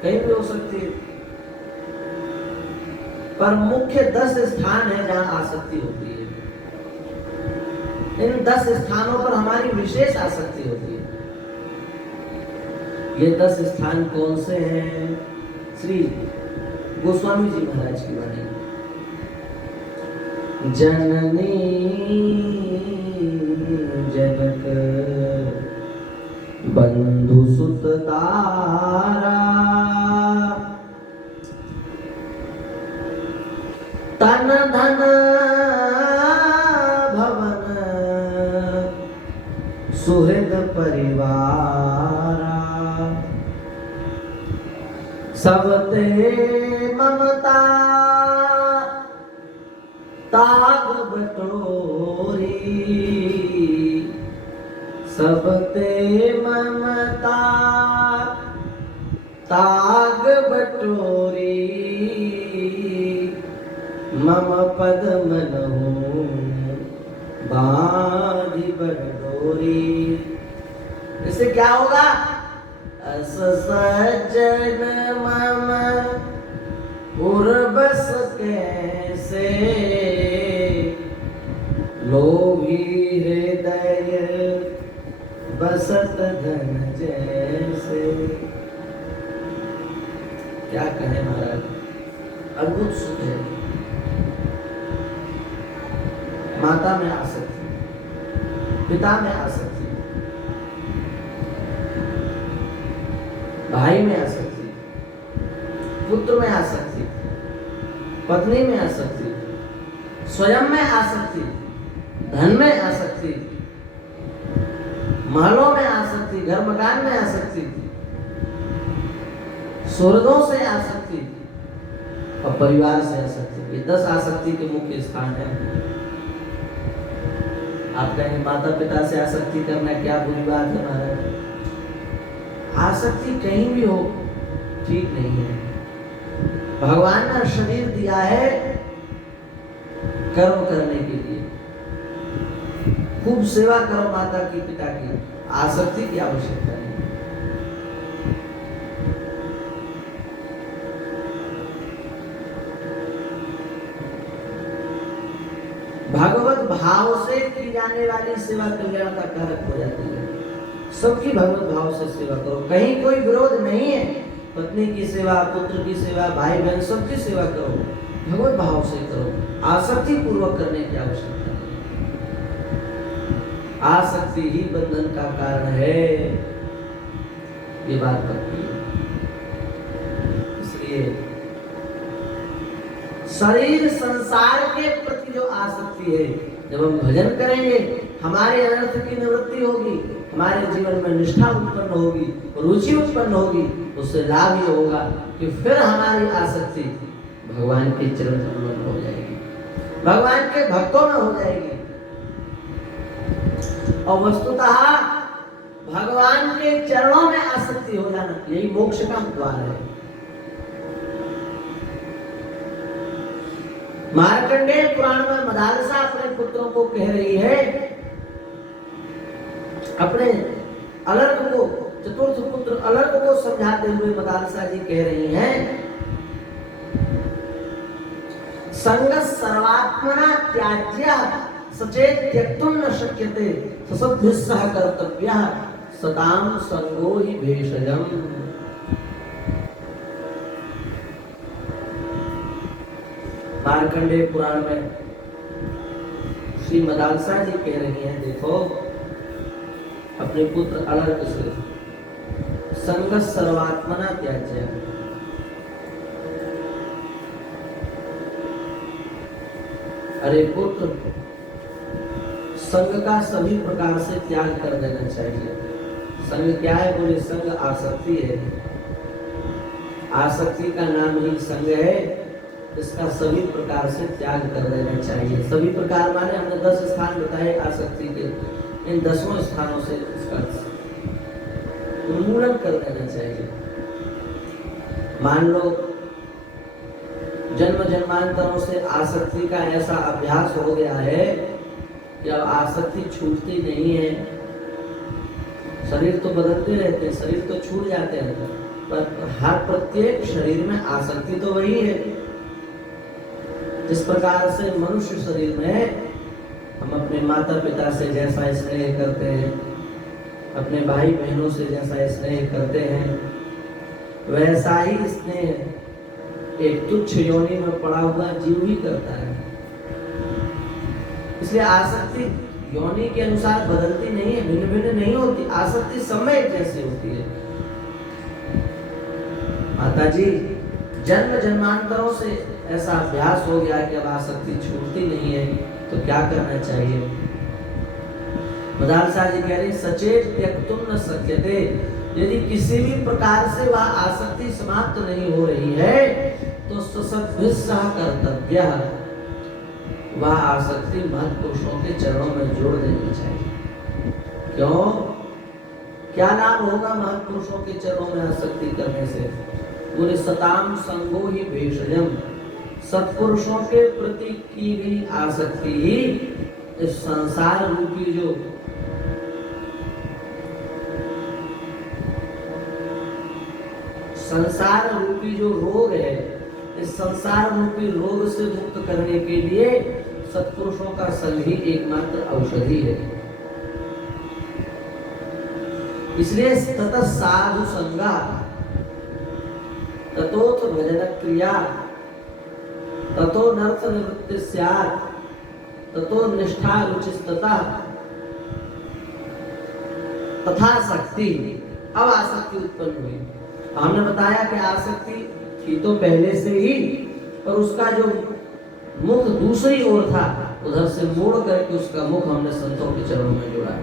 कहीं भी हो सकती है, पर मुख्य 10 स्थान है जहां आसक्ति होती है। इन 10 स्थानों पर हमारी विशेष आसक्ति होती है। ये 10 स्थान कौन से हैं? श्री गोस्वामी जी महाराज की वाणी। जननी जनक बंधु सुत तारा, तन धन भवन सुहृद परिवारा, सबते ममता ताग बटोरी, सबते ममता ताग बटोरी, मम पद मनहु बांधि बरडोरी। इससे क्या होगा? अस सज्जन मम उर्बस कैसे, लोभी हृदय बसत धन जैसे। क्या कहे महाराज, अद्भुत सुख है। माता में आसक्ति, पिता में आसक्ति, भाई में आसक्ति, पुत्र में आसक्ति, पत्नी में आसक्ति, स्वयं में आसक्ति, धन में आसक्ति, महलों में आसक्ति, घर मकान में आसक्ति, सुहृदों से आसक्ति और परिवार से आसक्ति। ये 10 आसक्ति के मुख्य स्थान है। आप कहेंगे माता पिता से आसक्ति करना क्या बुरी बात है महाराज? आसक्ति कहीं भी हो ठीक नहीं है। भगवान ने शरीर दिया है कर्म करने के लिए, खूब सेवा करो माता की पिता की, आसक्ति की आवश्यकता नहीं। भगवत भाव से की जाने वाली सेवा कल्याण का कारक हो जाती है। सबकी भगवत भाव से सेवा करो, कहीं कोई विरोध नहीं है। पत्नी की सेवा, पुत्र की सेवा, भाई बहन सबकी सेवा करो, भगवत भाव से करो, आसक्ति पूर्वक करने की आवश्यकता नहीं। आसक्ति ही बंधन का कारण है, ये बात पक्की है। इसलिए शरीर संसार के प्रति जो आसक्ति है, जब हम भजन करेंगे हमारे अनर्थ की निवृत्ति होगी, हमारे जीवन में निष्ठा उत्पन्न होगी, रुचि उत्पन्न होगी। उससे लाभ ये होगा कि फिर हमारी आसक्ति भगवान के चरण कमलों में हो जाएगी, भगवान के भक्तों में हो जाएगी। और वस्तुतः भगवान के चरणों में आसक्ति हो जाना यही मोक्ष का द्वार है। मार्कंडेय पुराण में मदालसा अपने पुत्रों को कह रही है, अपने अलर्क को, चतुर्थ पुत्र अलर्क को समझाते हुए मदालसा जी कह रही हैं, संग सर्वात्मना त्याज्य सचेत त्यक्तुं न शक्यते, ससद्भिः सह कर्तव्यः सतां संगो हि भेषजम्। मार्कंडेय पुराण में श्री मदालसा जी कह रही हैं, देखो अपने पुत्र अलर्क से संग सर्वात्मना त्याज्य। अरे पुत्र, संग का सभी प्रकार से त्याग कर देना चाहिए। संग क्या है? बोले संग आसक्ति है। आसक्ति का नाम ही संग है। इसका सभी प्रकार से त्याग कर देना चाहिए। सभी प्रकार माने हमने 10 स्थान बताए आसक्ति के, इन 10 स्थानों से इसका उन्मूलन कर देना चाहिए। मान लो जन्म जन्मांतरों से आसक्ति का ऐसा अभ्यास हो गया है कि अब आसक्ति छूटती नहीं है। शरीर तो बदलते रहते हैं, शरीर तो छूट जाते हैं, पर हर प्रत्येक शरीर में आसक्ति तो वही है। जिस प्रकार से मनुष्य शरीर में हम अपने माता पिता से जैसा स्नेह करते हैं, अपने भाई बहनों से जैसा स्नेह करते हैं, वैसा ही स्नेह एक तुच्छ योनि में पड़ा हुआ जीव ही करता है। इसलिए आसक्ति योनि के अनुसार बदलती नहीं है, भिन्न भिन्न नहीं होती। आसक्ति समय जैसी होती है। माता जी, जन्म जन्मांतरों से ऐसा अभ्यास हो गया कि अब आसक्ति छूटती नहीं है, तो क्या करना चाहिए? मदाल शाह जी कह रहे सचेत त्यक्तुम न शक्यते। यदि किसी भी प्रकार से वह आसक्ति समाप्त नहीं हो रही है तो ससद्भिस्सह कर्तव्य, वह आसक्ति महत्पुरुषों के चरणों में जोड़ देनी चाहिए। क्यों? क्या लाभ होगा महत्पुरुषों के चरणों में आसक्ति करने से? बोले सताम संगो ही भेषजम, सत्पुरुषों के प्रति की गई आसक्ति ही इस संसार रूपी जो रोग है, इस संसार रूपी रोग से मुक्त करने के लिए सत्पुरुषों का संग ही एकमात्र औषधि है। इसलिए ततः साधु संगा ततोथ भजन क्रिया ततो नर्थ निवृत्ति स्यात् ततो निष्ठा रुचिस्तता तथा शक्ति। अब आसक्ति उत्पन्न हुई। हमने बताया कि आसक्ति थी तो पहले से ही, पर उसका जो मुख दूसरी ओर था, उधर से मोड़ करके उसका मुख हमने संतों के चरणों में जोड़ा।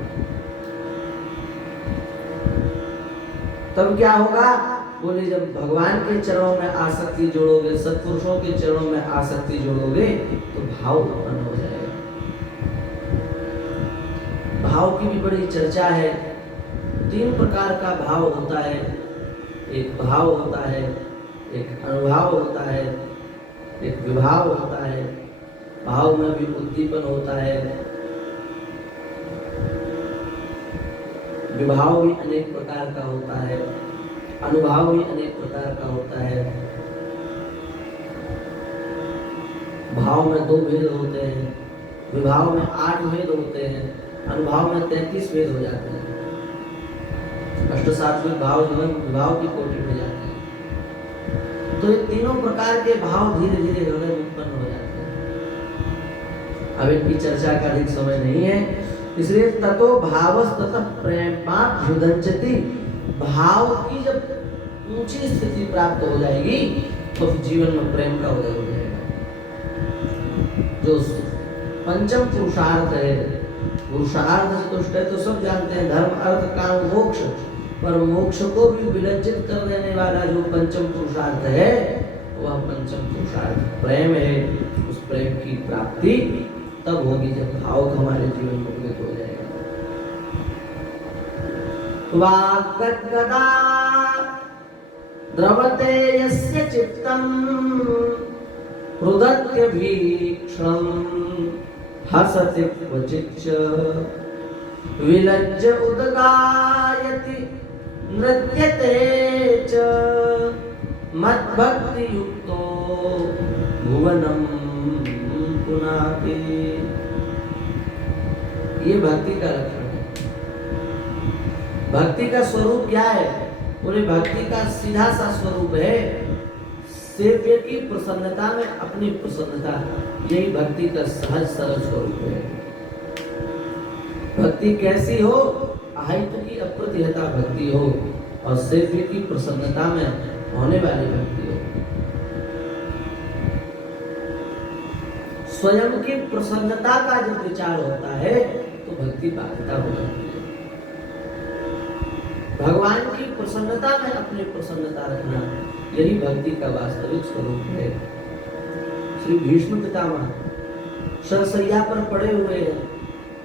तब क्या होगा? बोले जब भगवान के चरणों में आसक्ति जोड़ोगे, सत्पुरुषों के चरणों में आसक्ति जोड़ोगे, तो भाव उत्पन्न हो जाएगा। भाव की भी बड़ी चर्चा है। 3 प्रकार का भाव होता है। एक भाव होता है, एक अनुभाव होता है, एक विभाव होता है। भाव में भी उद्दीपन होता है, विभाव भी अनेक प्रकार का होता है, अनुभाव भी अनेक प्रकार का होता है। भाव में 2 भेद होते हैं, विभाव में 8 भेद होते हैं, अनुभाव में 33 भेद हो जाते हैं। अष्टसात्विक भाव जो है विभाव की कोटि में जाते हैं। तो ये तीनों प्रकार के भाव धीरे धीरे हृदय में उत्पन्न हो जाते हैं। अब इनकी चर्चा का अधिक समय नहीं है, इसलिए ततो भावस ततः प्रेमाभ्युदंचति। भाव की जब ऊंची स्थिति प्राप्त हो जाएगी तो जीवन में प्रेम का उदय हो जाएगा। जो पंचम पुरुषार्थ है, पुरुषार्थ चतुष्ट है तो सब जानते हैं, धर्म अर्थ काम मोक्ष। पर मोक्ष को भी विलज्जित कर देने वाला जो पंचम पुरुषार्थ है, वह पंचम पुरुषार्थ प्रेम है। उस प्रेम की प्राप्ति तब होगी जब भाव हमारे जीवन में उदित हो जाएगा। वाक्गदा द्रवते यस्य चित्तम रुदत्य भीक्षणं हसति क्वचिच्च विलज्ज उदगायति नृत्यते च मद्भक्ति युक्तो भुवनम पुनाति। ये भक्ति का लक्षण है। भक्ति का स्वरूप क्या है? बोले भक्ति का सीधा सा स्वरूप है सेव्य की प्रसन्नता में अपनी प्रसन्नता। यही भक्ति का सहज सरल स्वरूप है। भक्ति कैसी हो? अहित की अप्रतिहता भक्ति हो। और सेव्य की प्रसन्नता में होने वाली भक्ति हो। स्वयं की प्रसन्नता का जब विचार होता है तो भक्ति बाध्यता हो जाती है। भगवान की प्रसन्नता में अपनी प्रसन्नता रखना, यही भक्ति का वास्तविक स्वरूप है। श्री भीष्म पितामह शरशैया पर पड़े हुए हैं,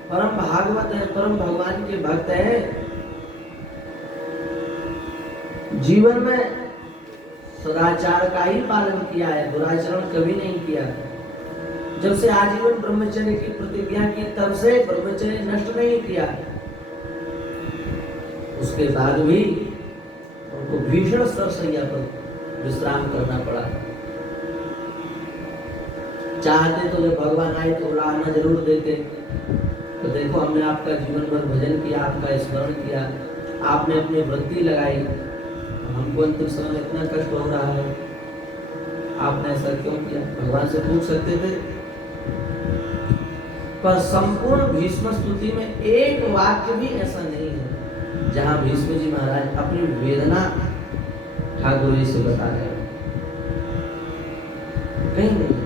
परम भागवत है, परम भगवान के भक्त है। जीवन में सदाचार का ही पालन किया है, दुराचरण कभी नहीं किया। जब से आजीवन ब्रह्मचर्य की प्रतिज्ञा की तब से ब्रह्मचर्य नष्ट नहीं किया। उसके बाद भी उनको भीषण शरशैया पर विश्राम करना पड़ा। चाहते तो जब भगवान आए तो उड़ाना जरूर देते, तो देखो हमने आपका जीवन भर भजन किया, आपका स्मरण किया, आपने अपनी वृत्ति लगाई, हमको अंतिम समय में इतना कष्ट हो रहा है, आपने ऐसा क्यों किया? भगवान से पूछ सकते थे। पर संपूर्ण भीष्म स्तुति में एक वाक्य भी ऐसा नहीं है जहां भीष्म जी महाराज अपनी वेदना ठाकुर जी से बता रहे हैं, कहीं नहीं।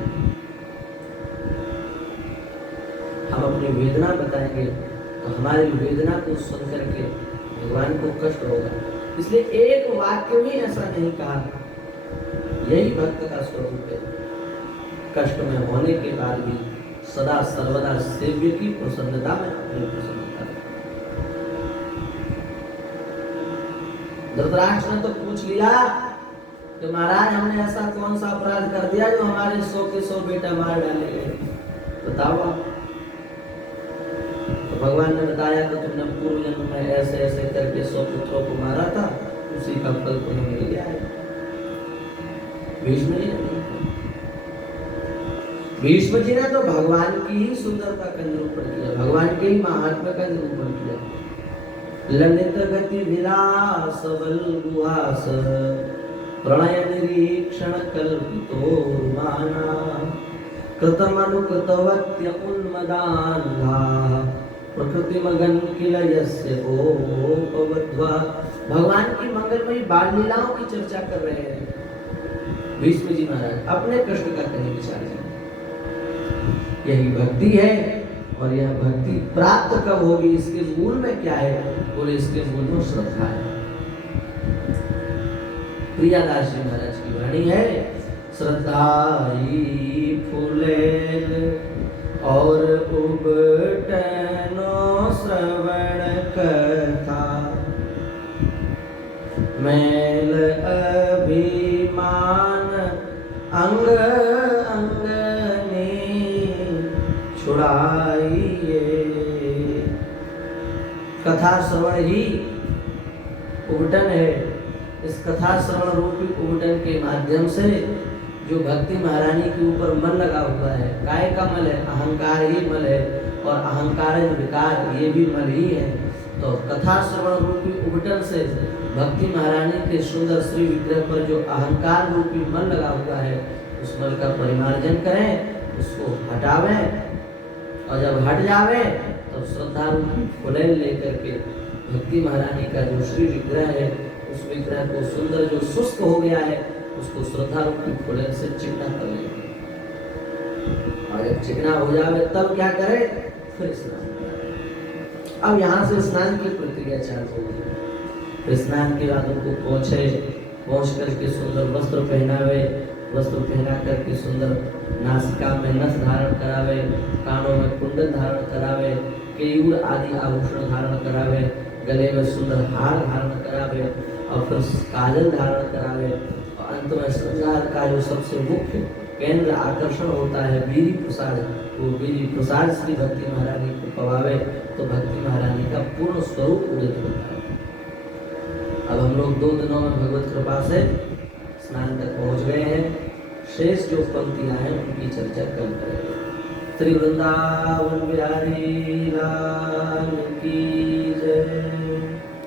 हम अपनी वेदना बताएंगे तो हमारी वेदना को सुन करके भगवान को कष्ट होगा, इसलिए एक वाक्य भी ऐसा नहीं कहा। यही भक्त का स्वरूप है, कष्ट में होने के बाद भी सदा सर्वदा सेव्य की प्रसन्नता में अपनी प्रसन्नता। धृतराष्ट्र ने तो पूछ लिया कि महाराज हमने ऐसा कौन सा अपराध कर दिया जो हमारे 100 के 100 बेटा मार डाले, बताओ आप। तो भगवान ने बताया कि तुमने पूर्व जन्म में ऐसे ऐसे करके 100 पुत्रों को मारा था, उसी का फल तुम्हें मिल गया है। भीष्म जी ने तो भगवान की ही सुंदरता का निरूपण किया, भगवान के ही महात्मा का निरूपण किया। ललित गति विलास बल गुहास प्रणय निरीक्षण कल्पितो माना कृतमनुकृतवत्य उन्मदान्धा प्रकृति मगन किल यस्य गोपवध्वा। भगवान की मंगलमयी बाल लीलाओं की चर्चा कर रहे हैं भीष्म जी महाराज, अपने कष्ट का कहीं विचार करें। यही भक्ति है, और यह भक्ति प्राप्त कब होगी, इसके मूल में क्या है? बोले इसके मूल में श्रद्धा है। प्रियादास जी महाराज की वाणी है, श्रद्धाई फूलेल और उबटनो श्रवण कथा मैल अभिमान अंग अंग ने छुड़ाइए। कथा श्रवण ही उबटन है। इस कथा श्रवण रूपी उबटन के माध्यम से जो भक्ति महारानी के ऊपर मन लगा हुआ है, काय का मल है, अहंकार ही मल है, और अहंकार विकार ये भी मल ही है। तो कथा श्रवण रूपी उबटन से भक्ति महारानी के सुंदर श्री विग्रह पर जो अहंकार रूपी मन लगा हुआ है, उस मल का परिमार्जन करें, उसको हटावें, और जब हट जावे तब श्रद्धा रूपी फुलेल लेकर के भक्ति महारानी का जो श्री विग्रह है, उस विग्रह को सुंदर जो शुष्क हो गया है, उसको श्रद्धा रूपी फुलेल से चिकना कर लेंगे। और जब चिकना हो जावे तब क्या करें? फिर स्नान। अब यहाँ से स्नान की प्रक्रिया चालू होगी। स्नान के बाद उनको पहुँच करके सुंदर वस्त्र पहनावे, वस्त्र पहना करके सुंदर नासिका में नथ धारण करावे, कानों में कुंडल धारण करावे, केयूर आदि आभूषण धारण करावे, गले में सुंदर हार धारण करावे, और फिर काजल धारण करावे, और अंत में श्रृंगार का जो सबसे मुख्य केंद्र आकर्षण होता है बीरी प्रसाद, वो बीरी प्रसाद श्री भक्ति महारानी को पवावे, तो भक्ति महारानी का पूर्ण स्वरूप उदित होता है। अब हम लोग 2 दिनों में भगवत कृपा से स्नान तक पहुंच गए हैं। शेष जो पंक्तियां हैं उनकी चर्चा कल करेंगे। श्री वृंदावन बिहारी लाल की जय।